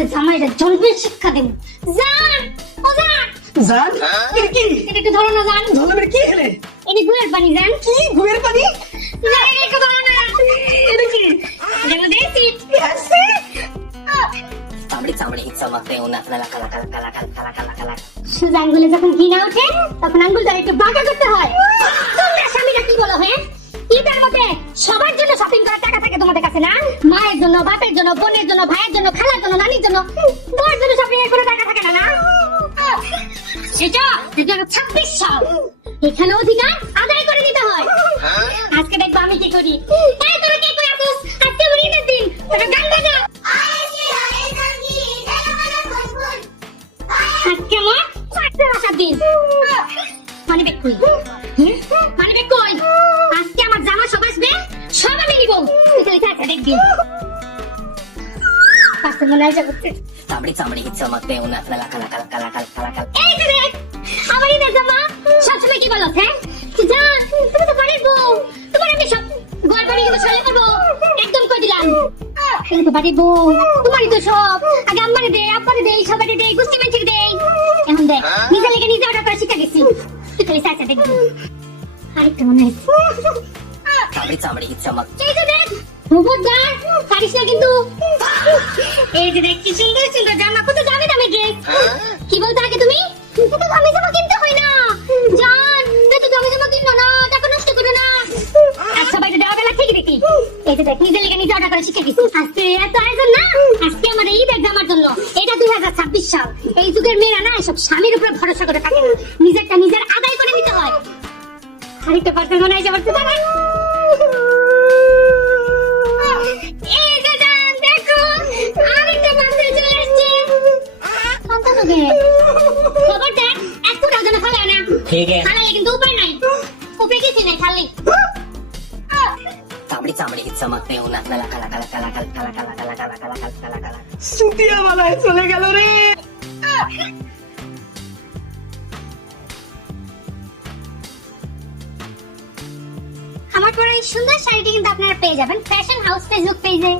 আজকে জামাইরা জন্মের শিক্ষা দেব। জান, ও জান, জান কি এটা একটু ধরো না জান। ধরলে কি হলে এটি গুয়ের পানি জান। কি গুয়ের পানি জান, এটা একটু ধরো না। এটা কি দেখো দেখছি। চামড়ি চামড়ি চমকতে উনাত মেলা কালা কালা কালা কালা কালা কালা কালা। শুধু আঙ্গুলে যখন ঘি না ওঠে তখন আঙ্গুলটা একটু বাঁকা করতে হয়। তোমরা স্বামীরা কি বলো হ্যাঁ? ঈদের মধ্যে সবার জন্য শপিং করার টাকা থাকে তোমাদের কাছে না? মায়ের জন্য, বাপের জন্য, বোনের জন্য, ভাইয়ের জন্য, খালার জন্য, নানির জন্য, তোমার জন্য শপিং এর কোনো টাকা থাকে না না? এটা 26 সাল, এখানে অধিকার আদায় করে দিতে হয়। আজকে দেখবো আমি কি করি। এই তোরা কি করে আসিস? আজকে আমার ঈদের দিন, তোরা গান বাজা। আজকে আমার চারটে আসার দিন। মানে বেক কই? মানে বেক কই? আজকে আমার জামা সব আসবে, সব আমি নিব। তুই থাকা দেখবি। পাশে মনে হয় যাচ্ছে। চামড়ি চামড়ি চমকতে উনাত মেলা কালা কালা কালা কালা কালা কালা। এই যে দেখ, আমার ঈদের জামা সবসময় কি বলো হ্যাঁ? কি জান, তুমি তো বাড়ির বউ, তোমার আমি সব ঘর বাড়ি কিন্তু সালে করবো, একদম কই দিলাম। তুমি তো বাড়ির বউ, তোমারই তো সব। আগে আম্মারে দে, আব্বারে দে, সবারই দে, গুষ্টি মেনছিকে দে। এখন দেখ, নিজে লেগে নিজে ওটা করে শিখে গেছি। তুই খালি চাচা দেখবি। আরেকটা মনে হয়। চামড়ি চামড়ি চমক। এই যে দেখ, খবরদার, পারিস না কিন্তু। এই যে দেখ, কি সুন্দর সুন্দর জামা, কত দামি দামি ড্রেস। কি বলতে আগে তুমি? এত দামি জামা কিনতে হয় না জান, এত দামি জামা কিনো না, টাকা নষ্ট করো না। আর সবাই তো দেওয়া বেলা থেকে দেখি। এই যে দেখ, নিজে লেগে নিজে অর্ডার করে শিখে গেছি। আজকে এত আয়োজন না, আজকে আমার ঈদের জামার জন্য। এটা 2026 সাল। এই যুগের মেয়েরা না সব স্বামীর উপরে ভরসা করে থাকে না, নিজেরটা নিজের আদায় করে নিতে হয়। আরেকটা পার্সেল মনে হয় যাবার তো দাঁড়া। এই যে জান, দেখো, আরেকটা পার্সেল চলে আসছে। সন্তান হবে। খবরদার, এক ফুটাও যেন ফালায় না। ঠিক আছে। ফালালে কিন্তু উপায় নাই। উপায় কিছু নাই, খালি। চামড়ি চামড়ি চমকতে উনাত মেলা কালা কালা কালা কালা কালা কালা কালা কালা কালা কালা কালা কালা। সুতিয়া মালায় চলে গেল রে আমার পরে এই সুন্দর শাড়িটি কিন্তু আপনারা পেয়ে যাবেন ফ্যাশন হাউস ফেসবুক পেজে।